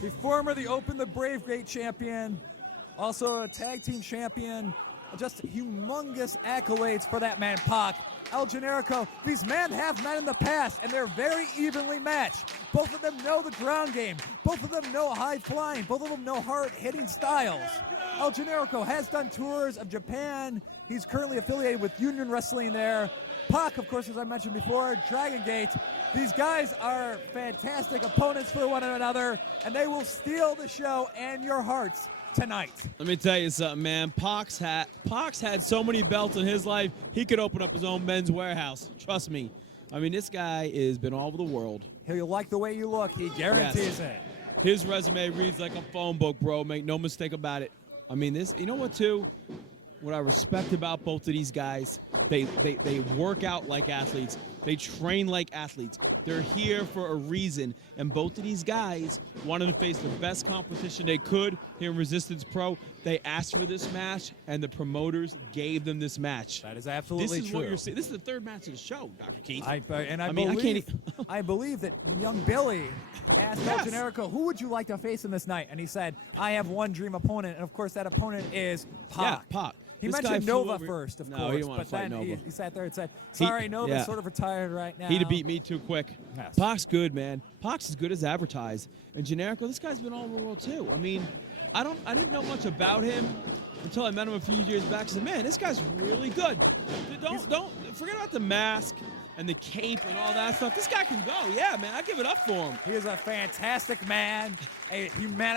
The former The Open the Brave Great champion, also a tag team champion. Just humongous accolades for that man, PAC. El Generico, these men have met in the past, and they're very evenly matched. Both of them know the ground game. Both of them know high flying. Both of them know hard-hitting styles. El Generico has done tours of Japan. He's currently affiliated with Union Wrestling there. PAC, of course, as I mentioned before, Dragon Gate. These guys are fantastic opponents for one another, and they will steal the show and your hearts tonight. Let me tell you something, man. Pac's had so many belts in his life, he could open up his own men's warehouse. Trust me. I mean, this guy has been all over the world. He'll like the way you look. He guarantees it. His resume reads like a phone book, bro. Make no mistake about it. I mean, you know what, too? What I respect about both of these guys, they work out like athletes. They train like athletes. They're here for a reason. And both of these guys wanted to face the best competition they could here in Resistance Pro. They asked for this match, and the promoters gave them this match. That is absolutely true. This is true. what you're saying. This is the third match of the show, Dr. Keith. I I believe that young Billy asked El Generico, who would you like to face in this night? And he said, I have one dream opponent. And, of course, that opponent is PAC. Yeah, PAC. He This mentioned guy flew Nova over- first, of No, course, he didn't want but to fight then Nova. he sat there and said, sorry, Nova's sort of retired right now. He'd have beat me too quick. Yes. Pac's good, man. Pac's as good as advertised. And Generico, this guy's been all over the world too. I mean, I didn't know much about him until I met him a few years back. I said, man, this guy's really good. Don't forget about the mask and the cape and all that stuff. This guy can go. Yeah, man, I give it up for him. He is a fantastic man, a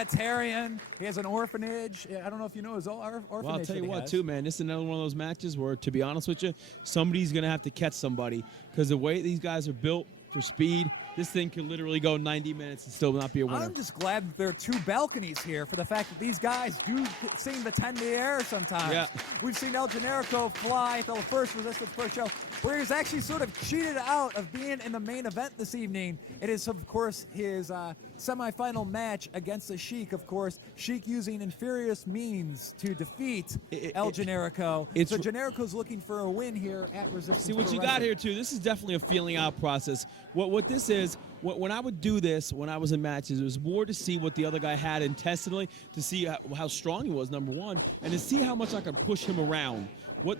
humanitarian. He has an orphanage. I don't know if you know his orphanage. Well, I'll tell you that he what, has. too, man. This is another one of those matches where, to be honest with you, somebody's going to have to catch somebody because the way these guys are built for speed, this thing could literally go 90 minutes and still not be a winner. I'm just glad that there are two balconies here for the fact that these guys do seem to tend the air sometimes. Yeah. We've seen El Generico fly at the first Resistance Pro show where he's actually sort of cheated out of being in the main event this evening. It is, of course, his semifinal match against the Sheik, of course. Sheik using inferior means to defeat El Generico. So Generico's looking for a win here at Resistance See, what Pro you got Wrestling. here, too, this is definitely a feeling out process. What this is, when I would do this, when I was in matches, it was more to see what the other guy had intestinally, to see how strong he was, number one, and to see how much I could push him around.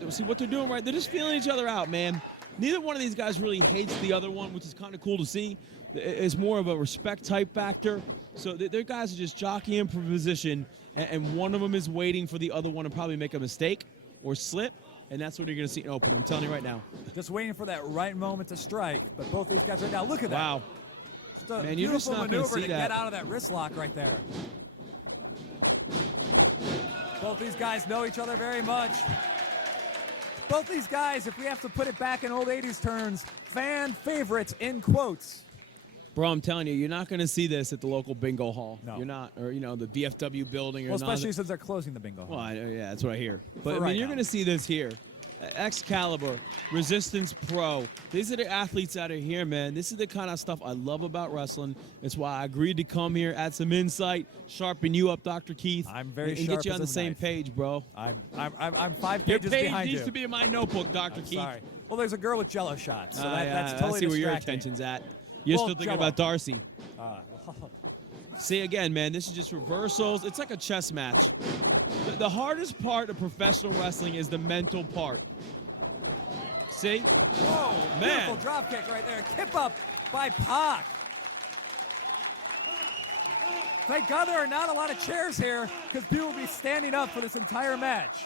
See what they're doing, right? They're just feeling each other out, man. Neither one of these guys really hates the other one, which is kind of cool to see. It's more of a respect type factor. So their guys are just jockeying for position, and one of them is waiting for the other one to probably make a mistake or slip. And that's what you're going to see in open. I'm telling you right now. Just waiting for that right moment to strike. But both these guys right now, look at that. Wow. Just a Man, you're just beautiful not gonna maneuver see to that. get out of that wrist lock right there. Both these guys know each other very much. Both these guys, if we have to put it back in old 80s terms, fan favorites in quotes. Bro, I'm telling you, you're not going to see this at the local bingo hall. No. You're not, or, the VFW building. Well, especially since they're closing the bingo hall. Well, yeah, that's what I hear. But, right you're now. going to see this here. Excalibur, Resistance Pro. These are the athletes out of here, man. This is the kind of stuff I love about wrestling. It's why I agreed to come here, add some insight, sharpen you up, Dr. Keith. I'm very and sharp get you on as the a same knife. page, bro. I'm 5 Your pages page behind needs you. to be in my notebook, Dr. Keith. Sorry. Well, there's a girl with Jello shots, so that's I totally see where your distracting. attention's at. You're Well, still thinking Jell-O. about Darcy. Uh, See, again, man, this is just reversals. It's like a chess match. The hardest part of professional wrestling is the mental part. See? Whoa, Man. beautiful drop kick right there. Kip up by PAC. Thank God there are not a lot of chairs here because people will be standing up for this entire match.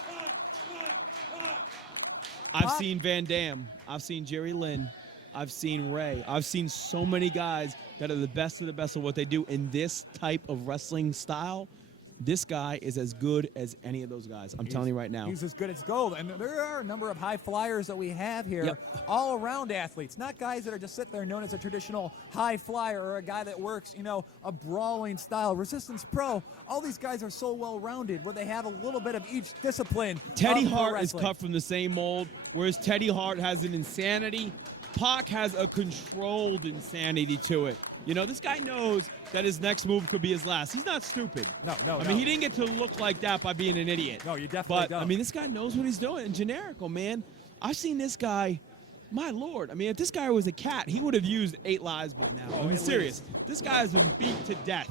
I've seen Van Dam. I've seen Jerry Lynn. I've seen Ray. I've seen so many guys that are the best of what they do in this type of wrestling style. This guy is as good as any of those guys. I'm telling you right now. He's as good as gold. And there are a number of high flyers that we have here, Yep. all around athletes, not guys that are just sitting there known as a traditional high flyer or a guy that works, a brawling style. Resistance Pro, all these guys are so well-rounded where they have a little bit of each discipline. Teddy of pro Hart is wrestling. cut from the same mold, whereas Teddy Hart has an insanity. PAC has a controlled insanity to it. This guy knows that his next move could be his last. He's not stupid. No. I mean, he didn't get to look like that by being an idiot. No, you definitely But, don't. I mean, this guy knows what he's doing. And Generico, man, I've seen this guy, my Lord. I mean, if this guy was a cat, he would have used 8 lives by now. Oh, I mean, at serious. This guy has been beat to death.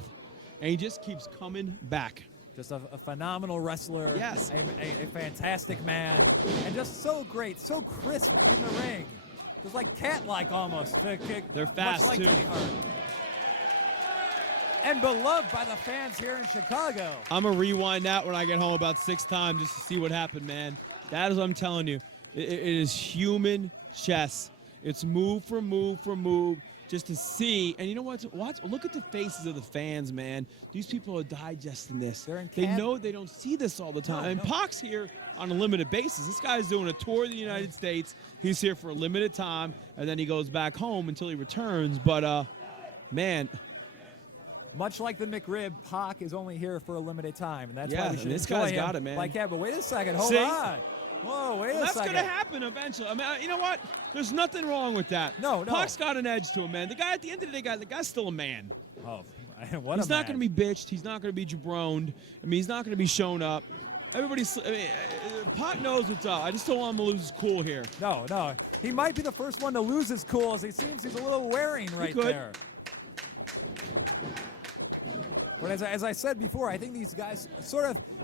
and he just keeps coming back. Just a phenomenal wrestler. Yes. A fantastic man. And just so great, so crisp in the ring. Just like cat-like almost. They're fast, much like too. Teddy Hart. And beloved by the fans here in Chicago. I'm going to rewind that when I get home about 6 times just to see what happened, man. That is what I'm telling you. It is human chess. It's move for move for move. Just to see, and you know what? Look at the faces of the fans, man. These people are digesting this. They know they don't see this all the time. No, and no. PAC's here on a limited basis. This guy's doing a tour of the United States. He's here for a limited time, and then he goes back home until he returns. But, man. Much like the McRib, PAC is only here for a limited time, and that's why Yeah, we should this enjoy guy's him got it, man. Like that. But wait a second, hold See? on. Whoa, wait a That's second. going to happen eventually. I mean, you know what? There's nothing wrong with that. No. PAC's got an edge to him, man. The guy, at the end of the day, the guy's still a man. Oh, what He's a not man. going to be bitched. He's not going to be jabroned. I mean, he's not going to be shown up. PAC knows what's up. I just don't want him to lose his cool here. No. He might be the first one to lose his cool, as he seems he's a little wearing right could. there. But as I said before, I think these guys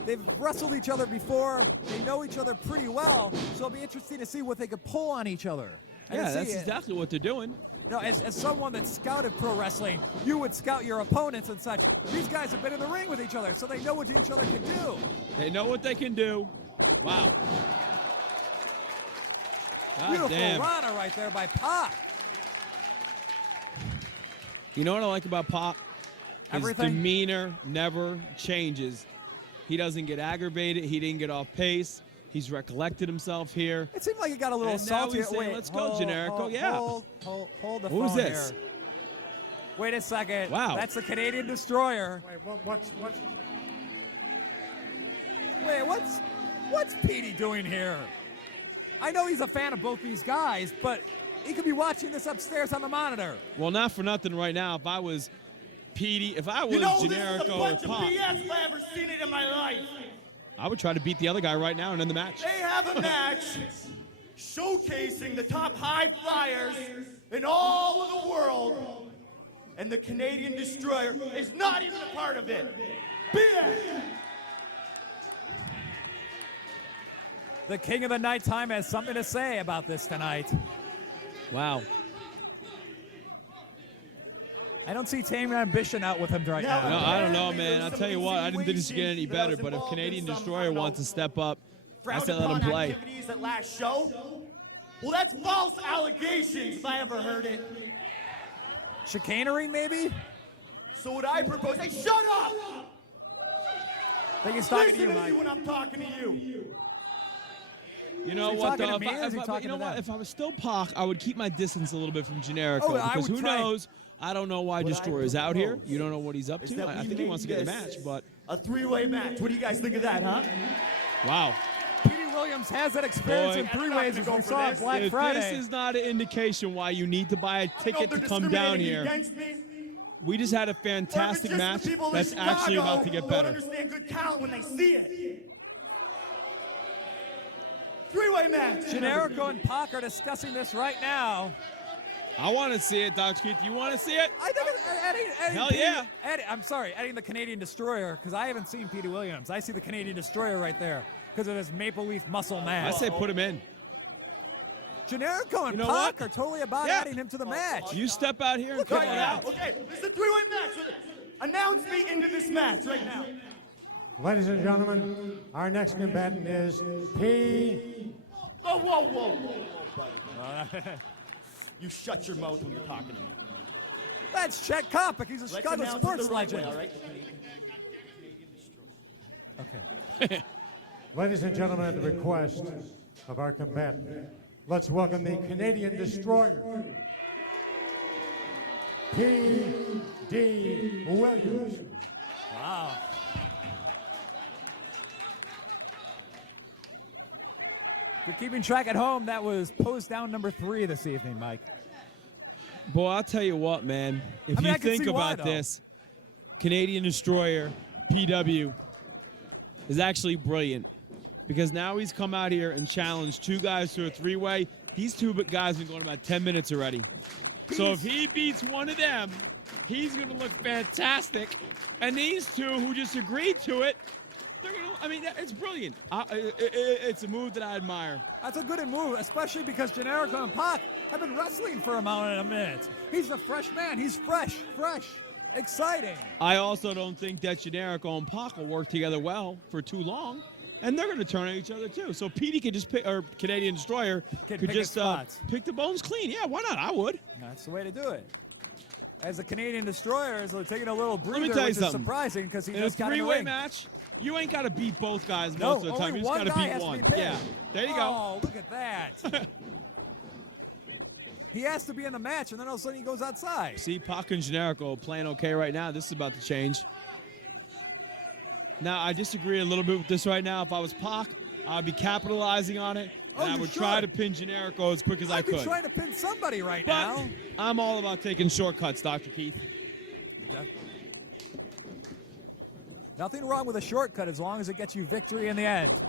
they've wrestled each other before. They know each other pretty well, so it'll be interesting to see what they could pull on each other. Yeah, that's exactly what they're doing. No, as someone that scouted pro wrestling, you would scout your opponents and such. These guys have been in the ring with each other, so they know what each other can do. They know what they can do. Wow. God Beautiful damn. Rana right there by PAC. You know what I like about PAC? His Everything. demeanor never changes. He doesn't get aggravated. He didn't get off pace. He's recollected himself here. It seemed like he got a little And now salty. he's saying, Wait, "Let's go, Generico." Yeah. Hold the Who phone is this? here. Wait a second. Wow. That's the Canadian Destroyer. Wait, what's Wait, what's Petey doing here? I know he's a fan of both these guys, but he could be watching this upstairs on the monitor. Well, not for nothing right now. If I was Petey, if I was this is a Generico or bunch of PAC, BS if I ever seen it in my life. I would try to beat the other guy right now and end the match. They have a match showcasing the top high flyers in all of the world, and the Canadian Destroyer is not even a part of it. BS! The King of the Nighttime has something to say about this tonight. Wow. I don't see Tame Ambition out with him right now. No, I don't know, man. I'll tell you what. I didn't think this would get any better, but if Canadian Destroyer wants to step up, I Frowned say let him upon play. activities at last show? Well, that's false allegations if I ever heard it. Chicanery, maybe? So what I propose, hey, shut up! I think he's talking to Listen you, to Mike. me when I'm talking to you. You know Is he what, talking though? to me or is he talking You know to what? them? If I was still PAC, I would keep my distance a little bit from Generico Oh, I because would who try. knows? I don't know why What I Destroyer's out here. propose You don't know what he's up is to. that I we think he make wants to get in the this match, but a three-way match. What do you guys think of that, huh? wow. Petey Williams has that experience Boy. in I'm three not ways gonna as go we for saw this. at Black If Friday. this is not an indication why you need to buy a I don't know if ticket they're to come down discriminating here, against me, we just had a or if it's fantastic just match the people in that's Chicago actually about to get don't better. understand good talent when they see it. Three-way match. Generico and PAC are discussing this right now. I want to see it, Dr. Keith. You want to see it? I think adding Hell Petey- yeah. adding the Canadian Destroyer, because I haven't seen Petey Williams. I see the Canadian Destroyer right there because of his Maple Leaf muscle I mass. say put him in. Generico and You know PAC what? are totally about Yeah. adding him to the match. You step out here and Look come at on that. out. Okay, this is a three-way match. So announce me into this match right now. Ladies and gentlemen, our next combatant is P. Whoa, buddy. You shut your mouth when you're talking to me. That's Chet Kopic. He's a Let's Chicago announce it sports the right way, legend. all right? Okay. Ladies and gentlemen, at the request of our combatant, let's welcome the Canadian Destroyer, P.D. Williams. Wow. If you're keeping track at home, that was post down number 3 this evening, Mike. Boy, I'll tell you what, man. If I mean, you I can think see why, about though. this, Canadian Destroyer, PW, is actually brilliant because now he's come out here and challenged two guys to a three-way. These two guys have been going about 10 minutes already. So if he beats one of them, He's going to look fantastic. And these two who just agreed to it, they're going to, I mean, it's brilliant. It's a move that I admire. That's a good move, especially because Generico and PAC have been wrestling for a moment and a minute. He's a fresh man. He's fresh, exciting. I also don't think that Generico and PAC will work together well for too long. And they're going to turn on each other, too. So Petey could just pick, or Canadian Destroyer could just pick the bones clean. Yeah, why not? I would. That's the way to do it. As the Canadian Destroyer is taking a little breather, Let me tell you which is something. surprising because he in just a got in the three-way ring. match, you ain't got to beat both guys No, most of the time. only You just one got guy to beat has one. to be pinned. Yeah, there you go. Oh, look at that. He has to be in the match, and then all of a sudden he goes outside. See, PAC and Generico playing okay right now. This is about to change. Now, I disagree a little bit with this right now. If I was PAC, I'd be capitalizing on it, and I would try to pin Generico as quick as I could. I'd be trying to pin somebody right but now. I'm all about taking shortcuts, Dr. Keith. Nothing wrong with a shortcut as long as it gets you victory in the end.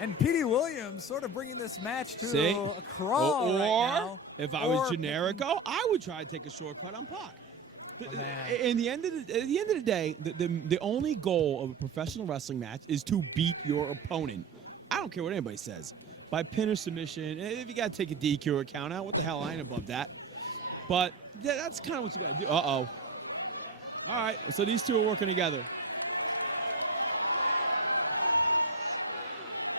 And Petey Williams sort of bringing this match to a crawl or right now. If I was Generico, I would try to take a shortcut on PAC. In the end of the day, the only goal of a professional wrestling match is to beat your opponent. I don't care what anybody says. By pin or submission, if you got to take a DQ or a count out, what the hell, I ain't above that. But that's kind of what you got to do. Uh-oh. All right, so these two are working together.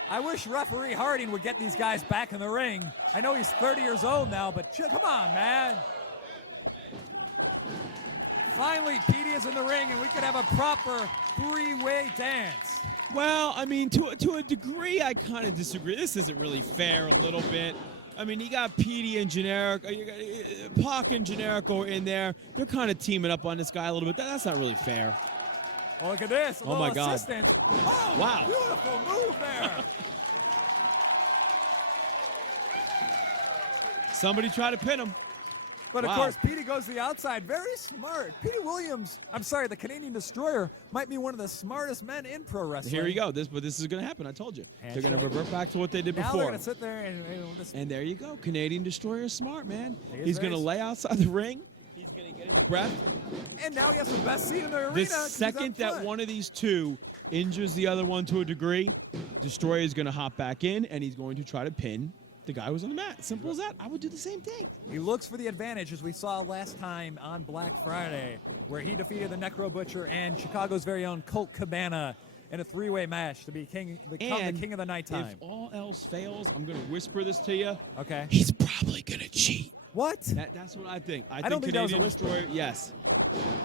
I wish referee Harding would get these guys back in the ring. I know he's 30 years old now, but come on, man. Finally, Petey is in the ring, and we could have a proper three-way dance. Well, I mean, to a degree, I kind of disagree. This isn't really fair a little bit. I mean, you got Petey and Generico, you got PAC and Generico in there. They're kind of teaming up on this guy a little bit. That's not really fair. Well, look at this. A oh, my God. Assistance. Oh, wow. Beautiful move there. Somebody try to pin him. But, of course, Petey goes to the outside. Very smart. Petey Williams, I'm sorry, the Canadian Destroyer, might be one of the smartest men in pro wrestling. Here you go. But this is going to happen. I told you. They're going to revert back to what they did now before. They're going to sit there and there you go. Canadian Destroyer is smart, man. He's going to lay outside the ring. He's going to get his breath. And now he has the best seat in the arena. The second that one of these two injures the other one to a degree, Destroyer is going to hop back in, and he's going to try to pin the guy who was on the mat. Simple as that. I would do the same thing. He looks for the advantage, as we saw last time on Black Friday, where he defeated the Necro Butcher and Chicago's very own Colt Cabana in a three-way match to be the king of the nighttime. If all else fails, I'm going to whisper this to you. Okay. He's probably going to cheat. What? That's what I think. I don't think think that was a Canadian whisper. Destroyer, yes.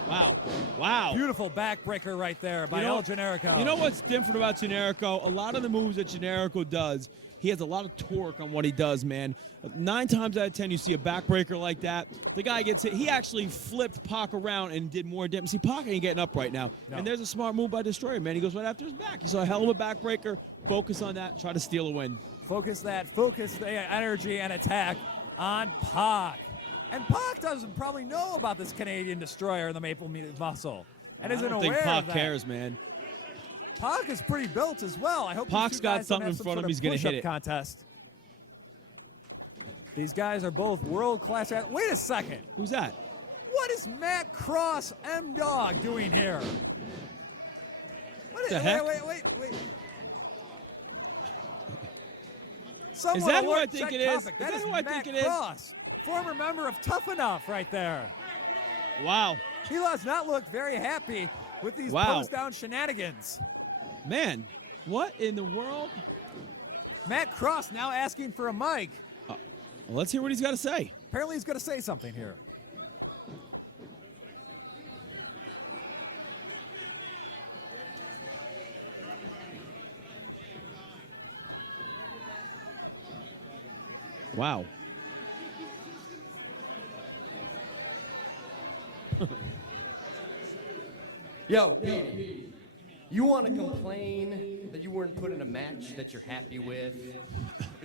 Wow. Wow. Beautiful backbreaker right there by El Generico. You know what's different about Generico? A lot of the moves that Generico does, he has a lot of torque on what he does, man. 9 times out of 10, you see a backbreaker like that. The guy gets hit. He actually flipped PAC around and did more damage. See, PAC ain't getting up right now. No. And there's a smart move by Destroyer, man. He goes right after his back. He saw a hell of a backbreaker. Focus on that. Try to steal a win. Focus the energy and attack on PAC. And PAC doesn't probably know about this Canadian Destroyer in the Maple Muscle. And isn't aware of that. I don't think PAC cares, man. PAC is pretty built as well. I hope PAC's got something in front of him. He's going to hit it. Contest. These guys are both world-class. Wait a second. Who's that? What is Matt Cross M-Dog doing here? What the heck? Wait. Is that who I think it is? That is Matt Cross, former member of Tough Enough right there. Wow. He does not look very happy with these post-down shenanigans. Man, what in the world? Matt Cross now asking for a mic. Well, let's hear what he's got to say. Apparently he's going to say something here. Wow. Yo, Petey, you want to complain that you weren't put in a match that you're happy with?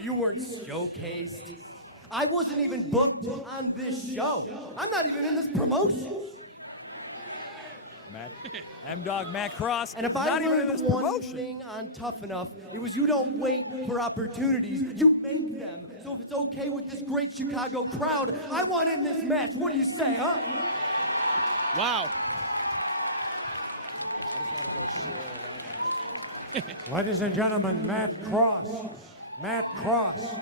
You weren't showcased? I wasn't even booked on this show. I'm not even in this promotion. M-Dog Matt Cross. And if is I not even in learned this one promotion. thing on Tough Enough, it was you don't wait for opportunities, you make them. So if it's okay with this great Chicago crowd, I want in this match. What do you say, huh? Wow. Ladies and gentlemen, Matt Cross. Matt Cross.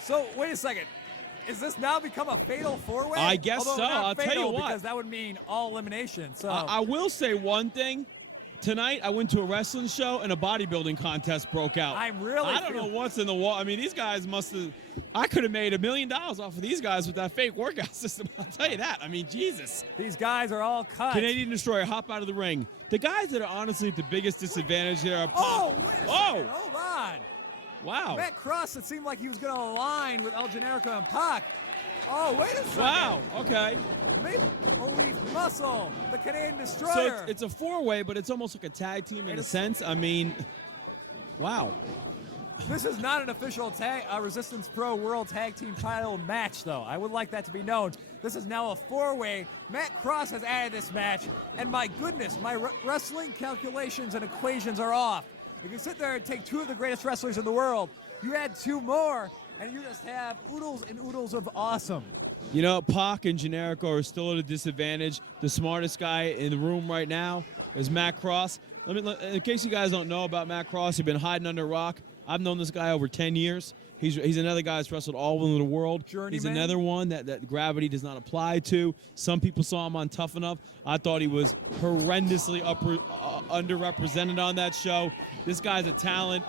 So, wait a second. Is this now become a fatal four-way? I guess Although so. not I'll tell fatal, you what. because that would mean all elimination. So I will say one thing. Tonight, I went to a wrestling show and a bodybuilding contest broke out. I'm really I don't know what's in the wall. I mean, these guys must have. I could have made $1 million off of these guys with that fake workout system. I'll tell you that. I mean, Jesus. these guys are all cut. Canadian Destroyer, hop out of the ring. The guys that are honestly at the biggest disadvantage here are. Oh, wait a second. Oh, Hold on. wow. Matt Cross, it seemed like he was going to align with El Generico and PAC. Oh, wait a second. Wow. Okay. Maple Leaf Muscle, the Canadian Destroyer. So it's a four-way, but it's almost like a tag team in a sense. I mean, wow. This is not an official Resistance Pro World Tag Team title match, though. I would like that to be known. This is now a four-way. Matt Cross has added this match, and my goodness, my wrestling calculations and equations are off. If you sit there and take two of the greatest wrestlers in the world, you add two more, and you just have oodles and oodles of awesome. You know, PAC and Generico are still at a disadvantage. The smartest guy in the room right now is Matt Cross. In case you guys don't know about Matt Cross, he's been hiding under a rock. I've known this guy over 10 years. He's another guy that's wrestled all over the world. Journeyman. He's another one that gravity does not apply to. Some people saw him on Tough Enough. I thought he was horrendously underrepresented on that show. This guy's a talent.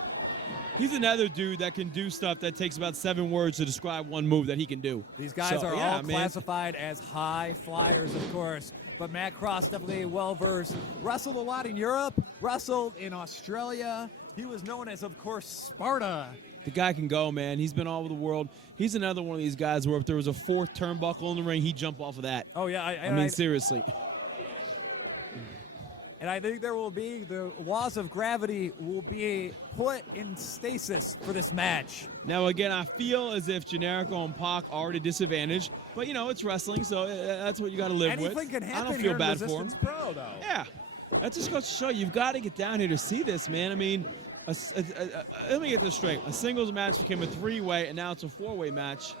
He's another dude that can do stuff that takes about 7 words to describe one move that he can do. These guys are all man. classified as high flyers, of course. But Matt Cross definitely well-versed. Wrestled a lot in Europe, wrestled in Australia. He was known as, of course, Sparta. The guy can go, man. He's been all over the world. He's another one of these guys where if there was a 4th turnbuckle in the ring, he'd jump off of that. Oh, yeah. I mean, seriously. And I think there will be, the laws of gravity will be put in stasis for this match. Now, again, I feel as if Generico and PAC are at a disadvantage. But, you know, it's wrestling, so that's what you got to live with. Anything can happen I don't here feel bad in for him. Resistance Pro, though. Yeah. That just goes to show you've got to get down here to see this, man. I mean, let me get this straight. A singles match became a 3-way, and now it's a 4-way match.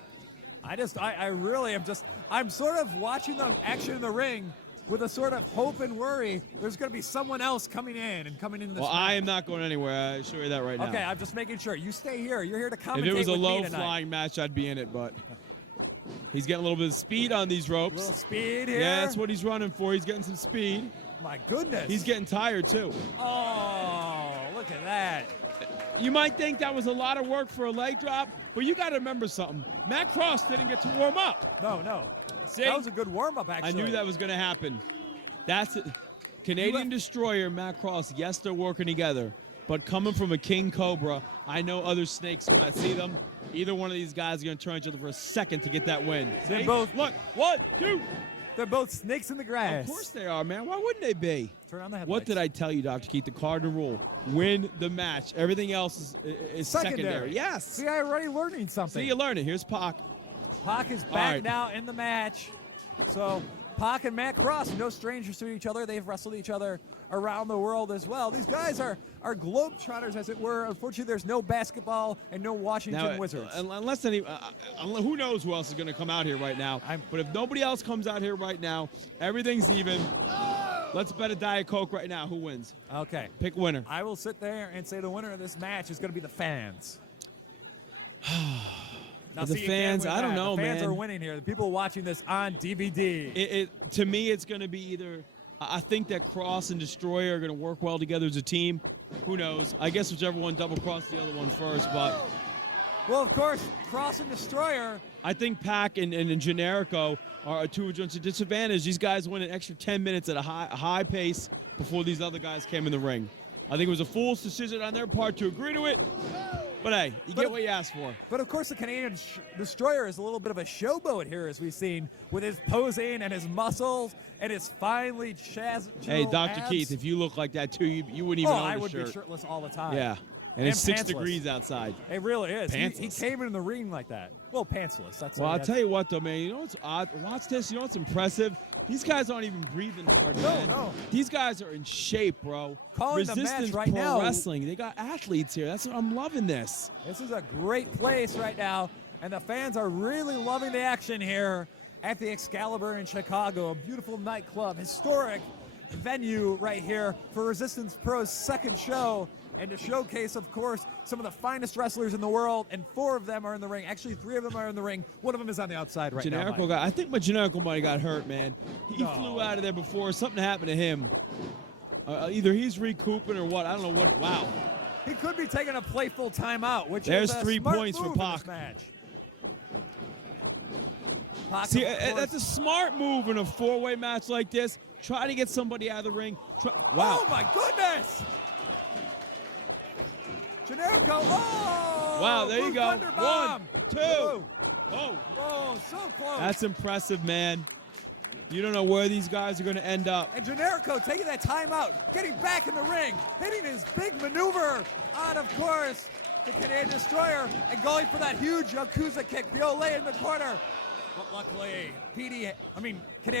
I really am I'm sort of watching the action in the ring with a sort of hope and worry there's going to be someone else coming in this Well, I am not going anywhere. I assure you that right now. Okay, I'm just making sure. You stay here. You're here to commentate If it was a with me tonight. low-flying match, I'd be in it, but he's getting a little bit of speed on these ropes. A little speed here. Yeah, that's what he's running for. He's getting some speed. My goodness. He's getting tired, too. Oh, look at that. You might think that was a lot of work for a leg drop, but you got to remember something. Matt Cross didn't get to warm up. No. See? That was a good warm-up, actually. I knew that was going to happen. That's it. Canadian Destroyer, Matt Cross, yes, they're working together. But coming from a King Cobra, I know other snakes when I see them. Either one of these guys are going to turn each other for a second to get that win. They're See? both- Look, 1, 2. They're both snakes in the grass. Of course they are, man. Why wouldn't they be? Turn on the headlights. What did I tell you, Dr. Keith? The cardinal rule. Win the match. Everything else is secondary. Yes. See, I'm already learning something. See, you learn it. Here's PAC. PAC is back right. now in the match. So PAC and Matt Cross, no strangers to each other. They've wrestled each other around the world as well. These guys are globetrotters, as it were. Unfortunately, there's no basketball and no Washington Wizards. Unless who knows who else is going to come out here right now. But if nobody else comes out here right now, everything's even. Let's bet a Diet Coke right now. Who wins? Okay. Pick winner. I will sit there and say the winner of this match is going to be the fans. Now, The see, you fans, can't win I don't that. know, the fans man. are winning here. The people watching this on DVD. To me, it's going to be either. I think that Cross and Destroyer are going to work well together as a team. Who knows? I guess whichever one double-crossed the other one first, but. Well, of course, Cross and Destroyer. I think PAC and Generico are two against a disadvantage. These guys went an extra 10 minutes at a high pace before these other guys came in the ring. I think it was a fool's decision on their part to agree to it. But hey, you get what you asked for. But of course, the Canadian Destroyer is a little bit of a showboat here, as we've seen, with his posing and his muscles and his finely Hey, Dr. abs. Keith, if you look like that too, you wouldn't even own I a would shirt. be shirtless all the time. Yeah. And it's 6 pantsless. degrees outside. It really is. He Pantsless. came in the ring like that. Well, pantsless. That's Well, I'll tell you what, though, man. You know what's odd? Watch this. You know what's impressive? These guys aren't even breathing hard, man. No. These guys are in shape, bro. Calling the match Resistance right Pro now. Wrestling. They got athletes here. That's what I'm loving this. This is a great place right now, and the fans are really loving the action here at the Excalibur in Chicago, a beautiful nightclub, historic venue right here for Resistance Pro's second show, and to showcase, of course, some of the finest wrestlers in the world, and 4 of them are in the ring. Actually, 3 of them are in the ring. One of them is on the outside right now. Generico I think my Generico might have got hurt, man. He No. flew out of there before. Something happened to him. Either he's recouping or what. I don't know what. Wow. He could be taking a playful timeout, which There's is a 3 smart points for move in PAC. this match. PAC, See, of course- that's a smart move in a 4-way match like this. Try to get somebody out of the ring. Wow. Oh, my goodness! Generico, oh! Wow, there you Blue go. Thunder 1, bomb. 2. Whoa. Oh, Oh, so close. that's impressive, man. You don't know where these guys are going to end up. And Generico taking that timeout, getting back in the ring, hitting his big maneuver on, of course, the Canadian Destroyer, and going for that huge Yakuza kick, the Olay in the corner. But luckily, Canadian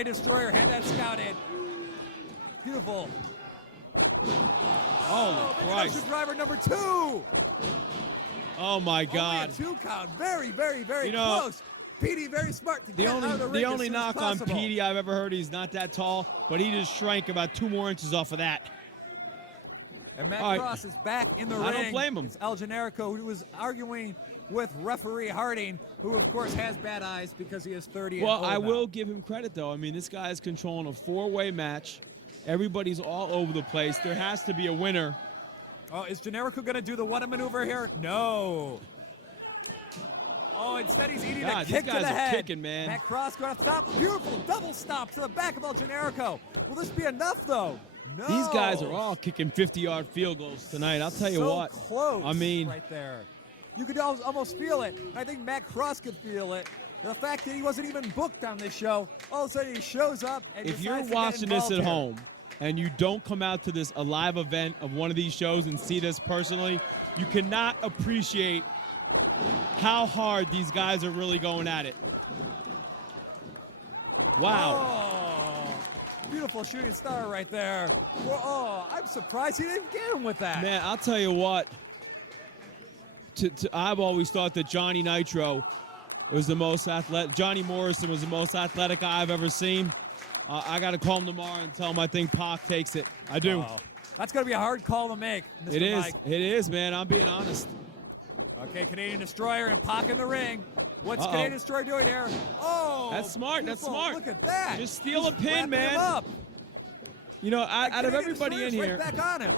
Destroyer had that scouted. Beautiful. Holy Christ. Introduction driver number 2. Oh, my Only God. a 2 count. Very, very, very You know, close. Petey very smart to The get out of the ring only as soon as knock on possible. Petey I've ever heard, he's not that tall, but he just shrank about 2 more inches off of that. And Matt All right. Cross is back in the ring. I don't blame him. It's El Generico, who was arguing with referee Harding, who of course has bad eyes because he is 30 Well, and old I now. will give him credit, though. I mean, this guy is controlling a 4-way match. Everybody's all over the place. There has to be a winner. Oh, is Generico going to do the what-a maneuver here? No. Oh, instead he's eating God, a these kick to guys the are head. kicking, man. Matt Cross going to stop. Beautiful double stop to the back of El Generico. Will this be enough, though? No. These guys are all kicking 50-yard field goals tonight. I'll tell you so what. close I mean, right there. You could almost feel it. I think Matt Cross could feel it. The fact that he wasn't even booked on this show, all of a sudden he shows up and if you're decides to get watching this involved at here. home and you don't come out to a live event of one of these shows and see this personally, you cannot appreciate how hard these guys are really going at it. Wow. Oh, beautiful shooting star right there. Oh, I'm surprised he didn't get him with that. Man, I'll tell you what. I've always thought that Johnny Nitro was the most athletic. Johnny Morrison was the most athletic guy I've ever seen. I got to call him tomorrow and tell him I think PAC takes it. I do. Oh, that's going to be a hard call to make, Mr. It is. Mike. It is, man. I'm being honest. Okay, Canadian Destroyer and PAC in the ring. What's Uh-oh. Canadian Destroyer doing here? Oh, That's smart. That's beautiful. smart. Look at that. Just steal He's a pin, wrapping man. him up. You know, out of Canadian everybody in Destroyer's here. right back on him.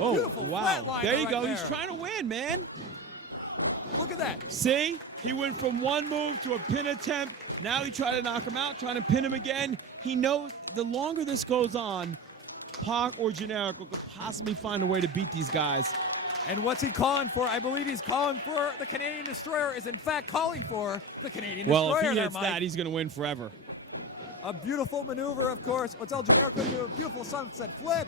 Oh, Beautiful wow. flatliner There you right go. there. He's trying to win, man. Look at that. See? He went from one move to a pin attempt. Now he tried to knock him out, trying to pin him again. He knows the longer this goes on, PAC or Generico could possibly find a way to beat these guys. And what's he calling for? I believe he's calling for the Canadian Destroyer is in fact calling for the Canadian Well, Destroyer if he there, hits Mike. that, he's going to win forever. A beautiful maneuver, of course. What's El Generico do? A beautiful sunset flip.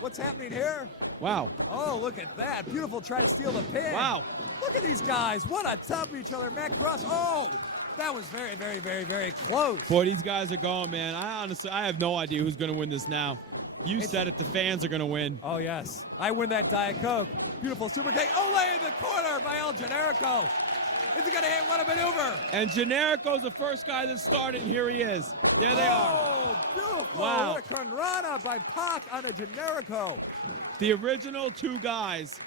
What's happening here? Wow. Oh, look at that. Beautiful try to steal the pin. Wow. Look at these guys. One on top of each other. Matt Cross. Oh, that was very, very, very, very close. Boy, these guys are going, man. I have no idea who's going to win this now. You said it. The fans are going to win. Oh, yes. I win that Diet Coke. Beautiful super kick. Olay in the corner by El Generico. Is he going to hit what a maneuver? And Generico's the first guy that started, and here he is. There they are. Oh, beautiful. Wow. What a Conrana by PAC on a Generico. The original 2 guys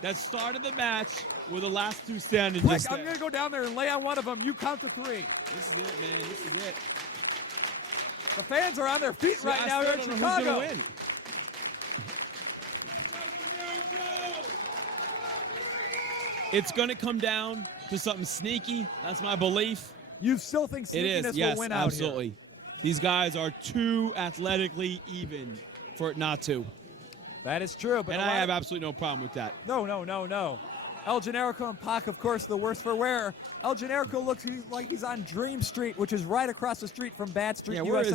that started the match were the last 2 standing. Quick, just I'm there. going to go down there and lay on one of them. You count to 3. This is it, man. This is it. The fans are on their feet right now here in Who's Chicago. gonna win. It's going to come down to something sneaky. That's my belief. You still think It sneakiness is, yes, will win out absolutely. These guys are too athletically even for it not to. here? That is true. But And a I lot have of- absolutely no problem with that. No. El Generico and PAC, of course, the worse for wear. El Generico looks like he's on Dream Street, which is right across the street from Bad Street, Yeah, USA. where is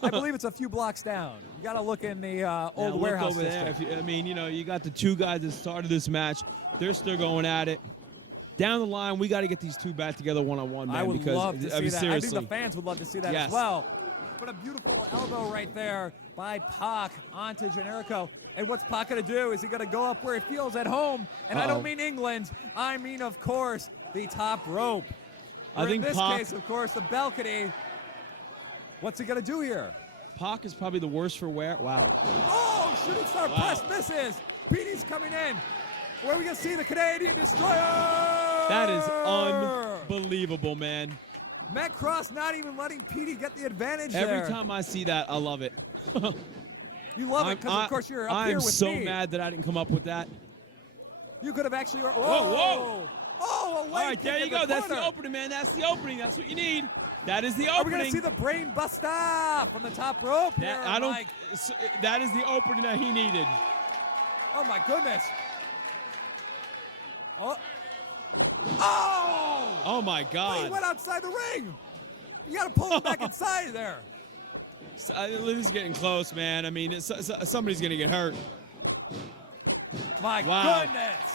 that? I believe it's a few blocks down. You got to look in the old Look warehouse over there. district. I mean, you got the two guys that started this match. They're still going at it. Down the line, we got to get these two back together one-on-one, man. I would because, love to see that. Seriously. I think the fans would love to see that Yes. as well. But a beautiful elbow right there by PAC onto Generico. And what's PAC going to do? Is he going to go up where he feels at home? And I don't mean England. I mean, of course, the top rope. I think in this PAC case, of course, the balcony. What's he going to do here? PAC is probably the worst for wear. Wow. Oh, shooting star press misses. Petey's coming in. Where are we going to see the Canadian Destroyer? That is unbelievable, man. Matt Cross not even letting Petey get the advantage Every there. time I see that, I love it. You love it because, of course, you're up here with I'm so me. mad that I didn't come up with that. You could have actually. Whoa, whoa. Oh, a leg All right, there kick you in go. the That's the corner. opening, man. That's the opening. That's what you need. That is the Are we opening. going to see the brain buster from the top rope here, I don't. Mike? That is the opening that he needed. Oh, my goodness. Oh. Oh! Oh my He God. went outside the ring. You got to pull him back inside there. This is getting close, man. I mean, somebody's going to get hurt. My Wow. goodness.